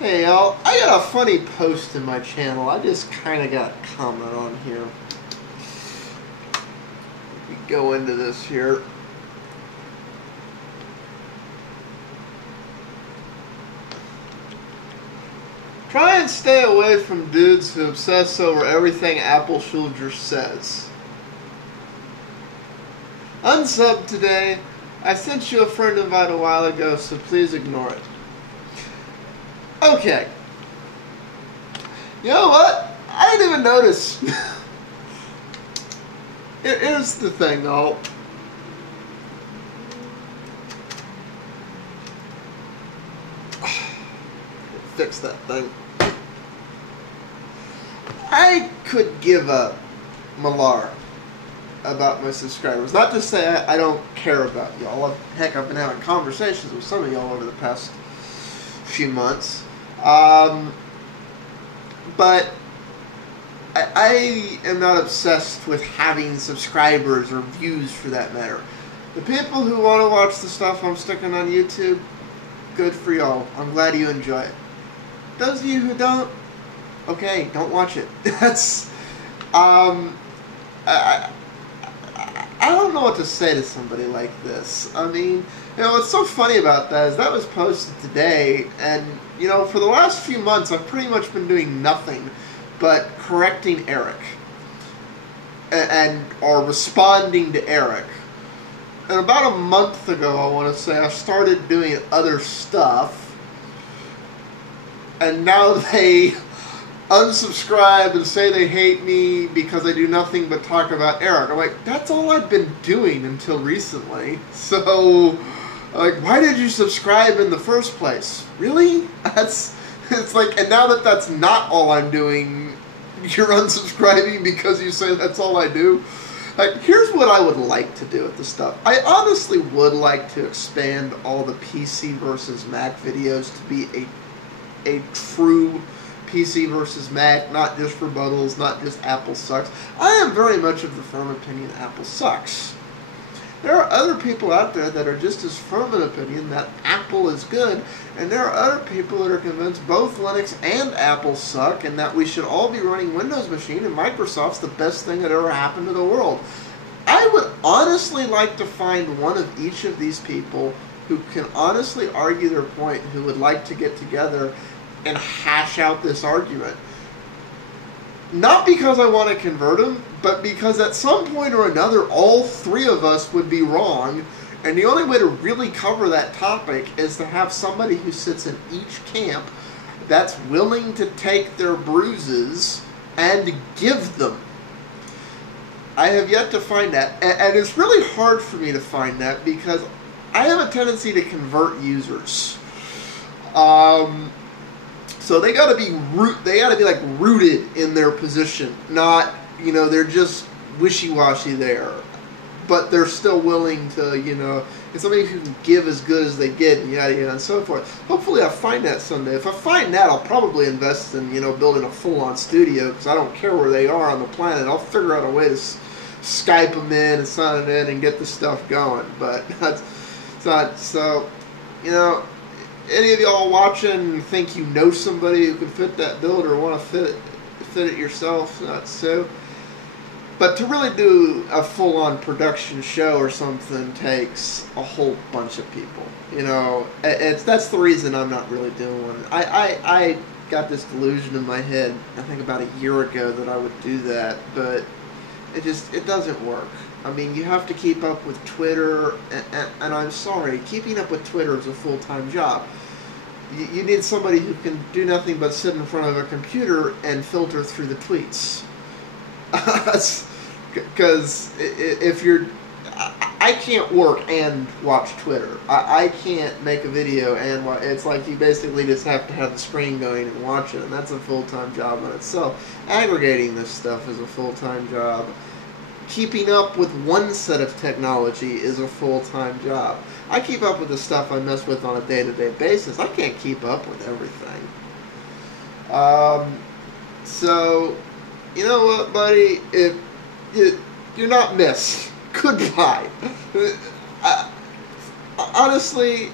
Hey y'all, I got a funny post in my channel. I just kind of got a comment on here. We go into this here. Try and stay away from dudes who obsess over everything Apple Soldier says. Unsub today. I sent you a friend invite a while ago, so please ignore it. Okay. You know what? I didn't even notice. Here's the thing, though. Fix that thing. I could give a malar about my subscribers. Not to say I don't care about y'all. Heck, I've been having conversations with some of y'all over the past few months. But I am not obsessed with having subscribers or views for that matter. The people who want to watch the stuff I'm sticking on YouTube, good for y'all. I'm glad you enjoy it. Those of you who don't, okay, don't watch it. That's, I don't know what to say to somebody like this. I mean, you know, what's so funny about that is that was posted today, and, you know, for the last few months, I've pretty much been doing nothing but correcting Eric, or responding to Eric. And about a month ago, I want to say, I started doing other stuff, and now they unsubscribe and say they hate me because I do nothing but talk about Eric. I'm like, that's all I've been doing until recently. So, like, why did you subscribe in the first place? Really? It's like, and now that that's not all I'm doing, you're unsubscribing because you say that's all I do? Like, here's what I would like to do with the stuff. I honestly would like to expand all the PC versus Mac videos to be a true PC versus Mac, not just rebuttals, not just Apple sucks. I am very much of the firm opinion Apple sucks. There are other people out there that are just as firm an opinion that Apple is good, and there are other people that are convinced both Linux and Apple suck, and that we should all be running Windows machine, and Microsoft's the best thing that ever happened to the world. I would honestly like to find one of each of these people who can honestly argue their point, who would like to get together and hash out this argument. Not because I want to convert them, but because at some point or another, all three of us would be wrong, and the only way to really cover that topic is to have somebody who sits in each camp that's willing to take their bruises and give them. I have yet to find that, and it's really hard for me to find that because I have a tendency to convert users. So they gotta be like rooted in their position, not, you know, they're just wishy-washy there, but they're still willing to, you know, it's somebody who can give as good as they get, and yada yada and so forth. Hopefully I find that someday. If I find that, I'll probably invest in, you know, building a full-on studio, because I don't care where they are on the planet. I'll figure out a way to Skype them in and sign it in and get the stuff going, but that's not, so, you know, any of y'all watching think you know somebody who can fit that build or want to fit it yourself? Not so. But to really do a full-on production show or something takes a whole bunch of people. You know, that's the reason I'm not really doing one. I got this delusion in my head, I think about a year ago, that I would do that, but it doesn't work. I mean, you have to keep up with Twitter, and I'm sorry, keeping up with Twitter is a full-time job. You need somebody who can do nothing but sit in front of a computer and filter through the tweets. Because if you're... I can't work and watch Twitter. I can't make a video and watch. It's like you basically just have to have the screen going and watch it, and that's a full-time job in itself. Aggregating this stuff is a full-time job. Keeping up with one set of technology is a full-time job. I keep up with the stuff I mess with on a day-to-day basis. I can't keep up with everything. So, you know what, buddy? If you're not missed. Goodbye. Honestly,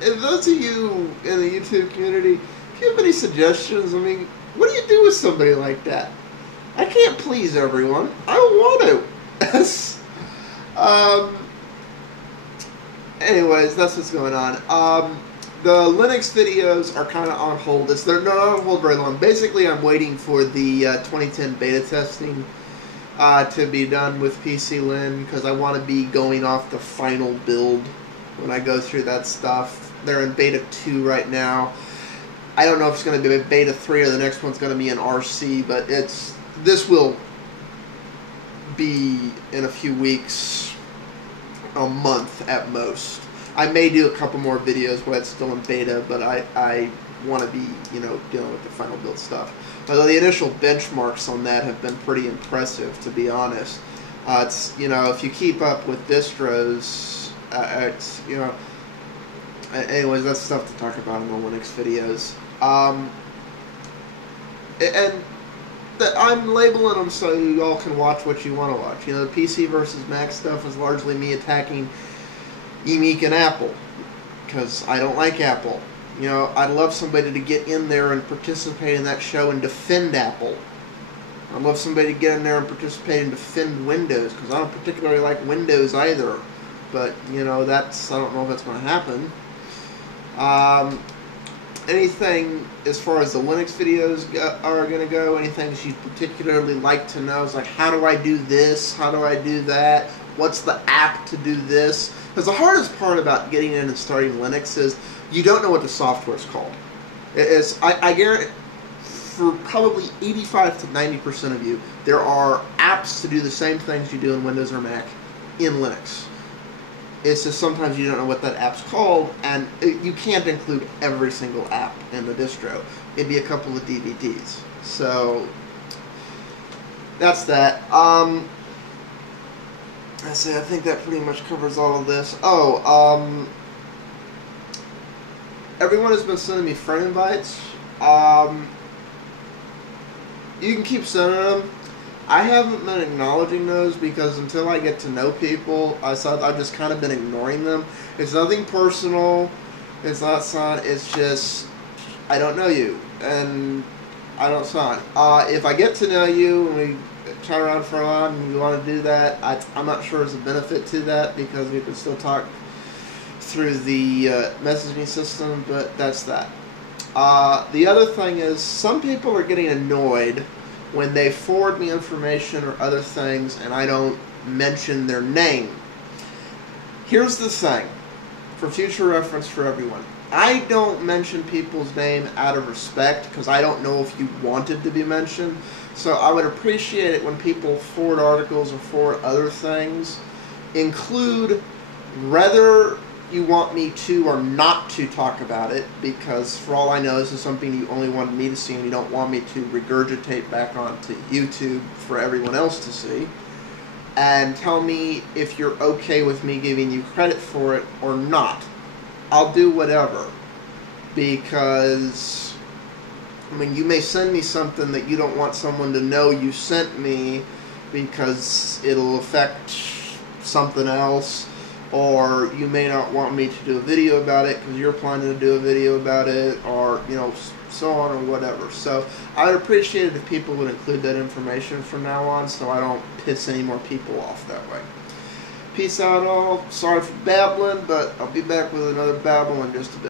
if those of you in the YouTube community if you have any suggestions, I mean, what do you do with somebody like that? I can't please everyone. I don't want to. Anyways, that's what's going on. The Linux videos are kind of on hold. They're not on hold very long. Basically, I'm waiting for the 2010 beta testing to be done with PCLin, because I want to be going off the final build when I go through that stuff. They're in beta 2 right now. I don't know if it's going to be beta 3 or the next one's going to be in RC, but this will be in a few weeks, a month at most. I may do a couple more videos while it's still in beta, but I want to be, dealing with the final build stuff. Although the initial benchmarks on that have been pretty impressive, to be honest. It's, if you keep up with distros, it's, anyways, that's stuff to talk about in the Linux videos. And I'm labeling them so you all can watch what you want to watch. The PC versus Mac stuff is largely me attacking Emeek and Apple, because I don't like Apple. I'd love somebody to get in there and participate in that show and defend Apple. I'd love somebody to get in there and participate and defend Windows, because I don't particularly like Windows either. But, I don't know if that's going to happen. Anything as far as the Linux videos are going to go, anything that you'd particularly like to know is like, how do I do this? How do I do that? What's the app to do this? Because the hardest part about getting in and starting Linux is you don't know what the software is called. I guarantee, for probably 85 to 90% of you, there are apps to do the same things you do in Windows or Mac in Linux. It's just sometimes you don't know what that app's called, and you can't include every single app in the distro. It'd be a couple of DVDs. So that's that. I think that pretty much covers all of this. Everyone has been sending me friend invites. You can keep sending them. I haven't been acknowledging those because until I get to know people, I've just kind of been ignoring them. It's nothing personal. It's not son. It's just I don't know you, and I don't son. If I get to know you and we chat around for a while and you want to do that, I'm not sure there's a benefit to that because we can still talk through the messaging system, but that's that. The other thing is some people are getting annoyed when they forward me information or other things and I don't mention their name. Here's the thing, for future reference for everyone. I don't mention people's name out of respect because I don't know if you wanted to be mentioned. So I would appreciate it when people forward articles or forward other things, include whether you want me to or not to talk about it, because for all I know this is something you only wanted me to see and you don't want me to regurgitate back onto YouTube for everyone else to see. And tell me if you're okay with me giving you credit for it or not. I'll do whatever, because you may send me something that you don't want someone to know you sent me because it'll affect something else. Or you may not want me to do a video about it because you're planning to do a video about it, or so on or whatever. So I would appreciate it if people would include that information from now on, so I don't piss any more people off that way. Peace out all. Sorry for babbling, but I'll be back with another babble in just a bit.